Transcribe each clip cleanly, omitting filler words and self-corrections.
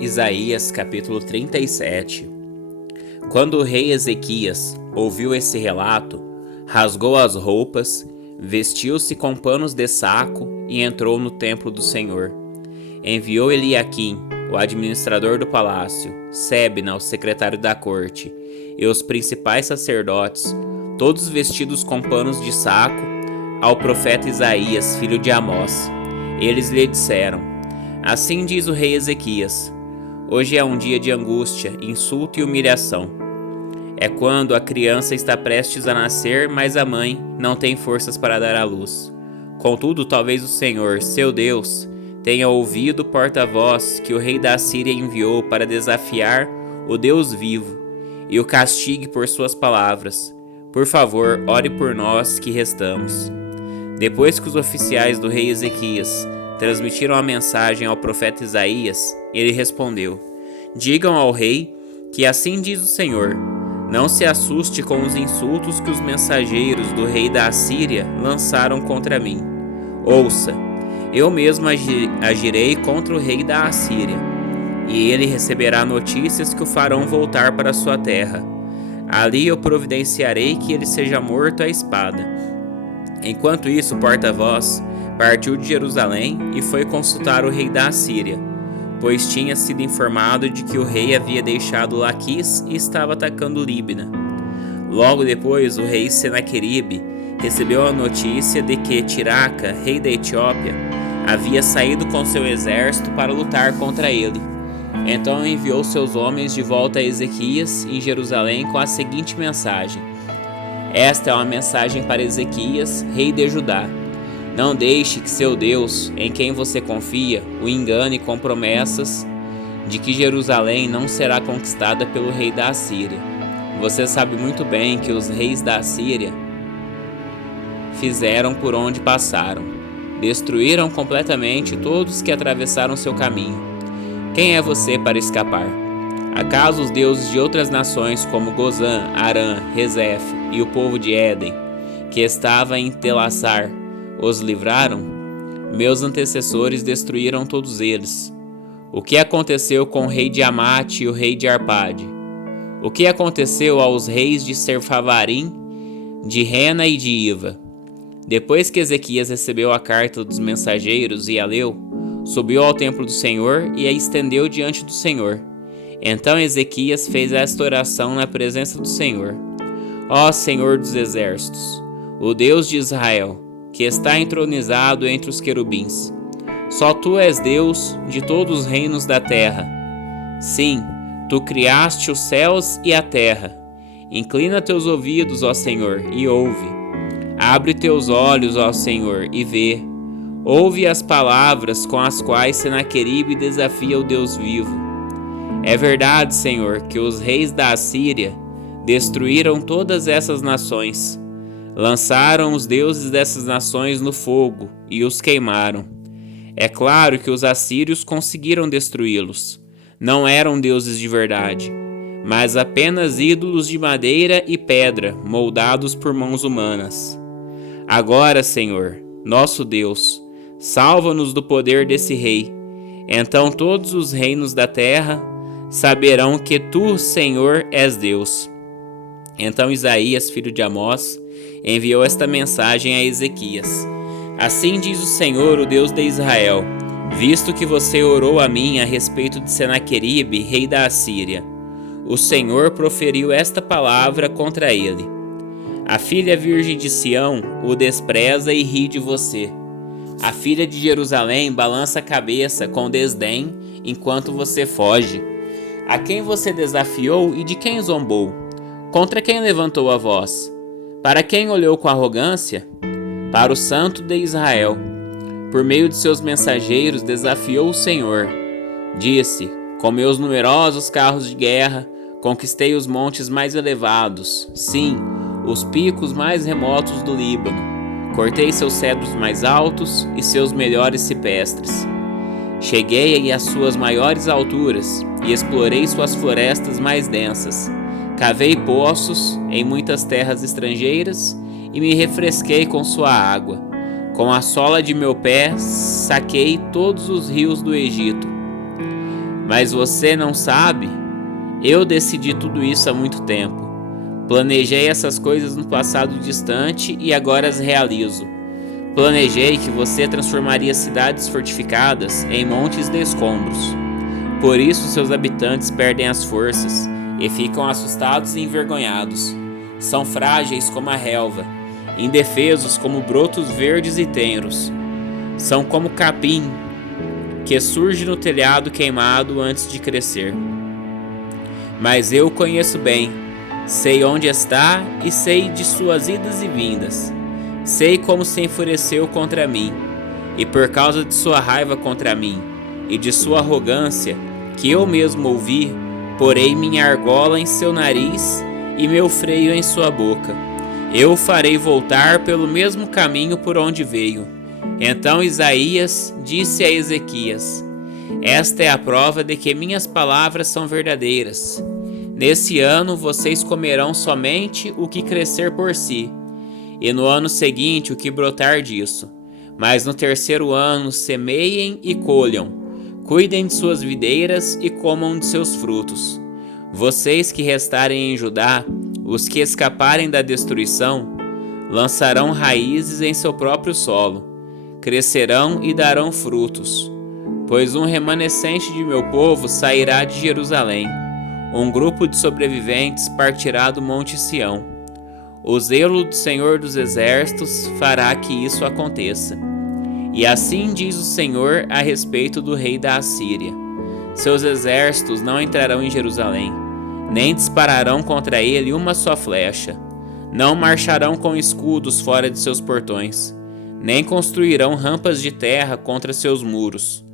Isaías capítulo 37. Quando o rei Ezequias ouviu esse relato, rasgou as roupas, vestiu-se com panos de saco e entrou no templo do Senhor. Enviou Eliaquim, o administrador do palácio, Sebna, o secretário da corte, e os principais sacerdotes, todos vestidos com panos de saco, ao profeta Isaías, filho de Amós. Eles lhe disseram: Assim diz o rei Ezequias: Hoje é um dia de angústia, insulto e humilhação. É quando a criança está prestes a nascer, mas a mãe não tem forças para dar à luz. Contudo, talvez o Senhor, seu Deus, tenha ouvido o porta-voz que o rei da Assíria enviou para desafiar o Deus vivo e o castigue por suas palavras. Por favor, ore por nós que restamos. Depois que os oficiais do rei Ezequias transmitiram a mensagem ao profeta Isaías, ele respondeu: Digam ao rei que assim diz o Senhor: Não se assuste com os insultos que os mensageiros do rei da Assíria lançaram contra mim. Ouça, eu mesmo agirei contra o rei da Assíria, e ele receberá notícias que o farão voltar para sua terra. Ali eu providenciarei que ele seja morto à espada. Enquanto isso, o porta-voz partiu de Jerusalém e foi consultar o rei da Assíria, pois tinha sido informado de que o rei havia deixado Laquis e estava atacando Líbina. Logo depois, o rei Senaqueribe recebeu a notícia de que Tiraca, rei da Etiópia, havia saído com seu exército para lutar contra ele. Então enviou seus homens de volta a Ezequias em Jerusalém com a seguinte mensagem: Esta é uma mensagem para Ezequias, rei de Judá. Não deixe que seu Deus, em quem você confia, o engane com promessas de que Jerusalém não será conquistada pelo rei da Assíria. Você sabe muito bem que os reis da Assíria fizeram por onde passaram. Destruíram completamente todos que atravessaram seu caminho. Quem é você para escapar? Acaso os deuses de outras nações como Gozã, Arã, Rezef e o povo de Éden, que estava em Telassar, os livraram? Meus antecessores destruíram todos eles. O que aconteceu com o rei de Amate e o rei de Arpade? O que aconteceu aos reis de Serfavarim, de Rena e de Iva? Depois que Ezequias recebeu a carta dos mensageiros e a leu, subiu ao templo do Senhor e a estendeu diante do Senhor. Então Ezequias fez esta oração na presença do Senhor: Ó Senhor dos exércitos, o Deus de Israel, que está entronizado entre os querubins. Só tu és Deus de todos os reinos da terra. Sim, tu criaste os céus e a terra. Inclina teus ouvidos, ó Senhor, e ouve. Abre teus olhos, ó Senhor, e vê. Ouve as palavras com as quais Senaqueribe desafia o Deus vivo. É verdade, Senhor, que os reis da Assíria destruíram todas essas nações. Lançaram os deuses dessas nações no fogo e os queimaram. É claro que os assírios conseguiram destruí-los. Não eram deuses de verdade, mas apenas ídolos de madeira e pedra, moldados por mãos humanas. Agora, Senhor, nosso Deus, salva-nos do poder desse rei. Então todos os reinos da terra saberão que tu, Senhor, és Deus. Então Isaías, filho de Amós, enviou esta mensagem a Ezequias: Assim diz o Senhor, o Deus de Israel: Visto que você orou a mim a respeito de Senaqueribe, rei da Assíria, o Senhor proferiu esta palavra contra ele: A filha virgem de Sião o despreza e ri de você. A filha de Jerusalém balança a cabeça com desdém enquanto você foge. A quem você desafiou e de quem zombou? Contra quem levantou a voz? Para quem olhou com arrogância? Para o Santo de Israel. Por meio de seus mensageiros desafiou o Senhor. Disse: Com meus numerosos carros de guerra, conquistei os montes mais elevados, sim, os picos mais remotos do Líbano. Cortei seus cedros mais altos e seus melhores cipestres. Cheguei às suas maiores alturas e explorei suas florestas mais densas. Cavei poços em muitas terras estrangeiras e me refresquei com sua água. Com a sola de meu pé saquei todos os rios do Egito. Mas você não sabe? Eu decidi tudo isso há muito tempo. Planejei essas coisas no passado distante e agora as realizo. Planejei que você transformaria cidades fortificadas em montes de escombros. Por isso seus habitantes perdem as forças e ficam assustados e envergonhados. São frágeis como a relva, indefesos como brotos verdes e tenros. São como capim que surge no telhado queimado antes de crescer. Mas eu o conheço bem, sei onde está e sei de suas idas e vindas. Sei como se enfureceu contra mim, e por causa de sua raiva contra mim e de sua arrogância, que eu mesmo ouvi, porei minha argola em seu nariz e meu freio em sua boca. Eu o farei voltar pelo mesmo caminho por onde veio. Então Isaías disse a Ezequias: esta é a prova de que minhas palavras são verdadeiras. Nesse ano vocês comerão somente o que crescer por si, e no ano seguinte o que brotar disso. Mas no terceiro ano semeiem e colham, cuidem de suas videiras e comam de seus frutos. Vocês que restarem em Judá, os que escaparem da destruição, lançarão raízes em seu próprio solo, crescerão e darão frutos. Pois um remanescente de meu povo sairá de Jerusalém, um grupo de sobreviventes partirá do Monte Sião. O zelo do Senhor dos Exércitos fará que isso aconteça. E assim diz o Senhor a respeito do rei da Assíria: seus exércitos não entrarão em Jerusalém, nem dispararão contra ele uma só flecha. Não marcharão com escudos fora de seus portões, nem construirão rampas de terra contra seus muros.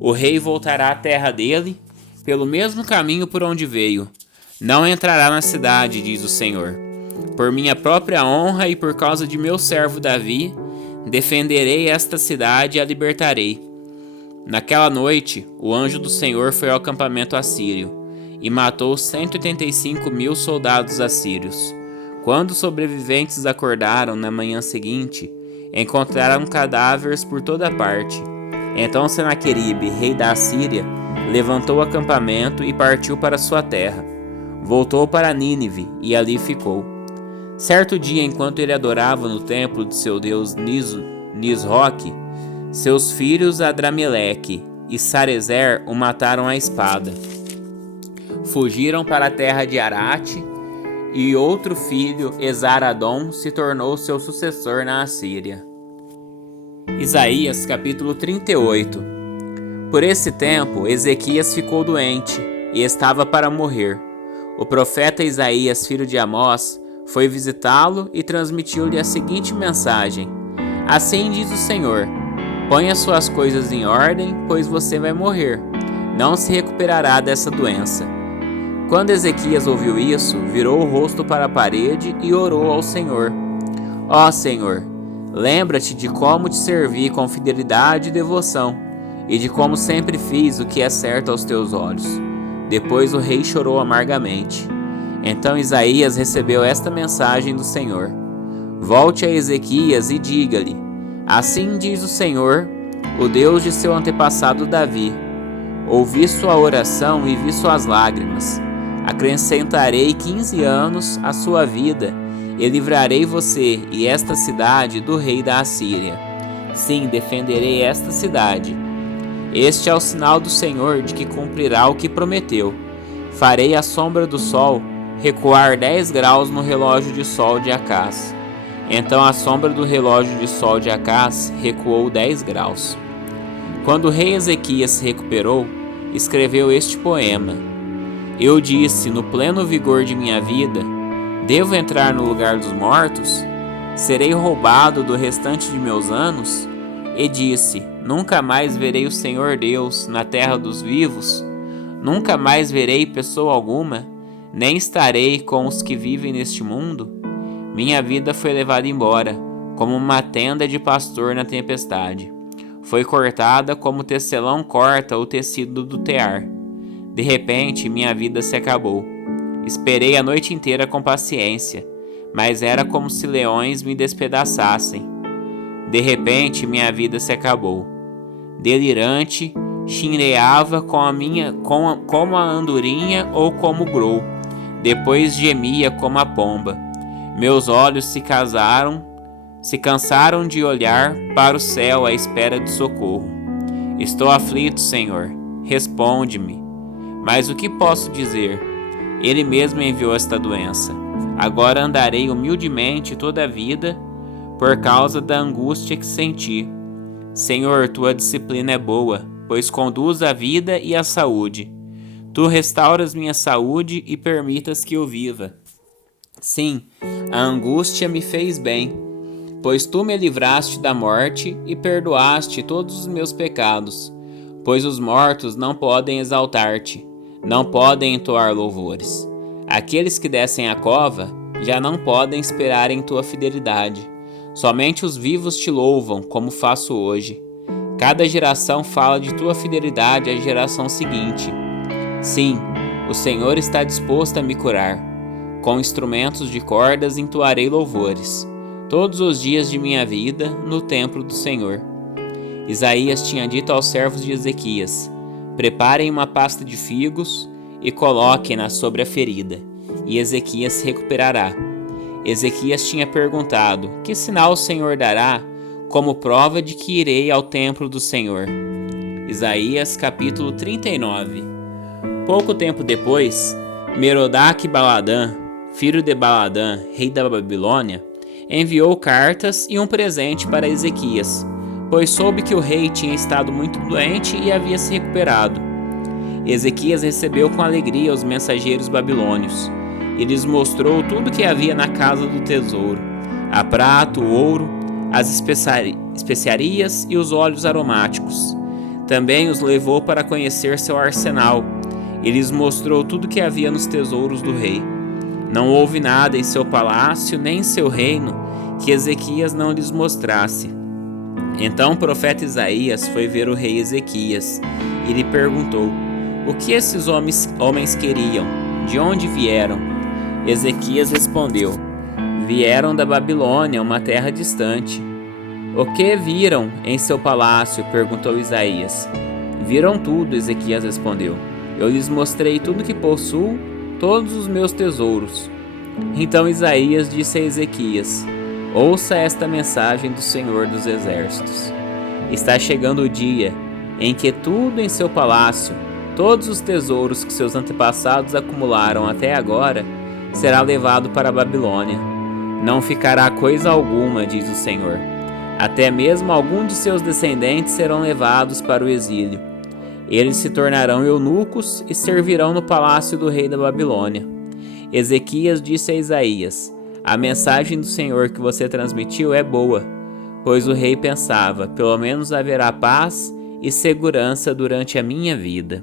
O rei voltará à terra dele, pelo mesmo caminho por onde veio. Não entrará na cidade, diz o Senhor. Por minha própria honra e por causa de meu servo Davi, defenderei esta cidade e a libertarei. Naquela noite, o anjo do Senhor foi ao acampamento assírio e matou 185.000 soldados assírios. Quando os sobreviventes acordaram na manhã seguinte, encontraram cadáveres por toda parte. Então Senaqueribe, rei da Assíria, levantou o acampamento e partiu para sua terra. Voltou para Nínive e ali ficou. Certo dia, enquanto ele adorava no templo de seu deus Nisroque, seus filhos Adrameleque e Sarezer o mataram à espada. Fugiram para a terra de Arate, e outro filho, Esaradom, se tornou seu sucessor na Assíria. Isaías capítulo 38. Por esse tempo, Ezequias ficou doente e estava para morrer. O profeta Isaías, filho de Amós, foi visitá-lo e transmitiu-lhe a seguinte mensagem: assim diz o Senhor: ponha suas coisas em ordem, pois você vai morrer. Não se recuperará dessa doença. Quando Ezequias ouviu isso, virou o rosto para a parede e orou ao Senhor: ó Senhor, lembra-te de como te servi com fidelidade e devoção, e de como sempre fiz o que é certo aos teus olhos. Depois o rei chorou amargamente. Então Isaías recebeu esta mensagem do Senhor: volte a Ezequias e diga-lhe: assim diz o Senhor, o Deus de seu antepassado Davi: ouvi sua oração e vi suas lágrimas. Acrescentarei 15 anos à sua vida e livrarei você e esta cidade do rei da Assíria. Sim, defenderei esta cidade. Este é o sinal do Senhor de que cumprirá o que prometeu. Farei a sombra do sol recuar 10 graus no relógio de sol de Acás. Então a sombra do relógio de sol de Acás recuou 10 graus. Quando o rei Ezequias se recuperou, escreveu este poema: eu disse, no pleno vigor de minha vida: devo entrar no lugar dos mortos? Serei roubado do restante de meus anos? E disse: nunca mais verei o Senhor Deus na terra dos vivos? Nunca mais verei pessoa alguma, nem estarei com os que vivem neste mundo? Minha vida foi levada embora, como uma tenda de pastor na tempestade. Foi cortada como o tecelão corta o tecido do tear. De repente, minha vida se acabou. Esperei a noite inteira com paciência, mas era como se leões me despedaçassem. De repente, minha vida se acabou. Delirante, chinreava como a andorinha ou como o grou, depois gemia como a pomba. Meus olhos se cansaram de olhar para o céu à espera de socorro. Estou aflito, Senhor, responde-me. Mas o que posso dizer? Ele mesmo enviou esta doença. Agora andarei humildemente toda a vida por causa da angústia que senti. Senhor, tua disciplina é boa, pois conduz a vida e a saúde. Tu restauras minha saúde e permitas que eu viva. Sim, a angústia me fez bem, pois tu me livraste da morte e perdoaste todos os meus pecados, pois os mortos não podem exaltar-te, não podem entoar louvores. Aqueles que descem à cova já não podem esperar em tua fidelidade. Somente os vivos te louvam, como faço hoje. Cada geração fala de tua fidelidade à geração seguinte. Sim, o Senhor está disposto a me curar. Com instrumentos de cordas entoarei louvores, todos os dias de minha vida, no templo do Senhor. Isaías tinha dito aos servos de Ezequias: preparem uma pasta de figos e coloquem-na sobre a ferida, e Ezequias se recuperará. Ezequias tinha perguntado: que sinal o Senhor dará como prova de que irei ao templo do Senhor? Isaías capítulo 39. Pouco tempo depois, Merodach-Baladã, filho de Baladã, rei da Babilônia, enviou cartas e um presente para Ezequias, pois soube que o rei tinha estado muito doente e havia se recuperado. Ezequias recebeu com alegria os mensageiros babilônios e lhes mostrou tudo que havia na casa do tesouro: a prata, o ouro, as especiarias e os óleos aromáticos. Também os levou para conhecer seu arsenal e lhes mostrou tudo que havia nos tesouros do rei. Não houve nada em seu palácio nem em seu reino que Ezequias não lhes mostrasse. Então o profeta Isaías foi ver o rei Ezequias e lhe perguntou: o que esses homens queriam? De onde vieram? Ezequias respondeu: vieram da Babilônia, uma terra distante. O que viram em seu palácio? Perguntou Isaías. Viram tudo, Ezequias respondeu. Eu lhes mostrei tudo que possuo, todos os meus tesouros. Então Isaías disse a Ezequias: ouça esta mensagem do Senhor dos Exércitos. Está chegando o dia em que tudo em seu palácio, todos os tesouros que seus antepassados acumularam até agora, será levado para a Babilônia. Não ficará coisa alguma, diz o Senhor. Até mesmo algum de seus descendentes serão levados para o exílio. Eles se tornarão eunucos e servirão no palácio do rei da Babilônia. Ezequias disse a Isaías: a mensagem do Senhor que você transmitiu é boa, pois o rei pensava: pelo menos haverá paz e segurança durante a minha vida.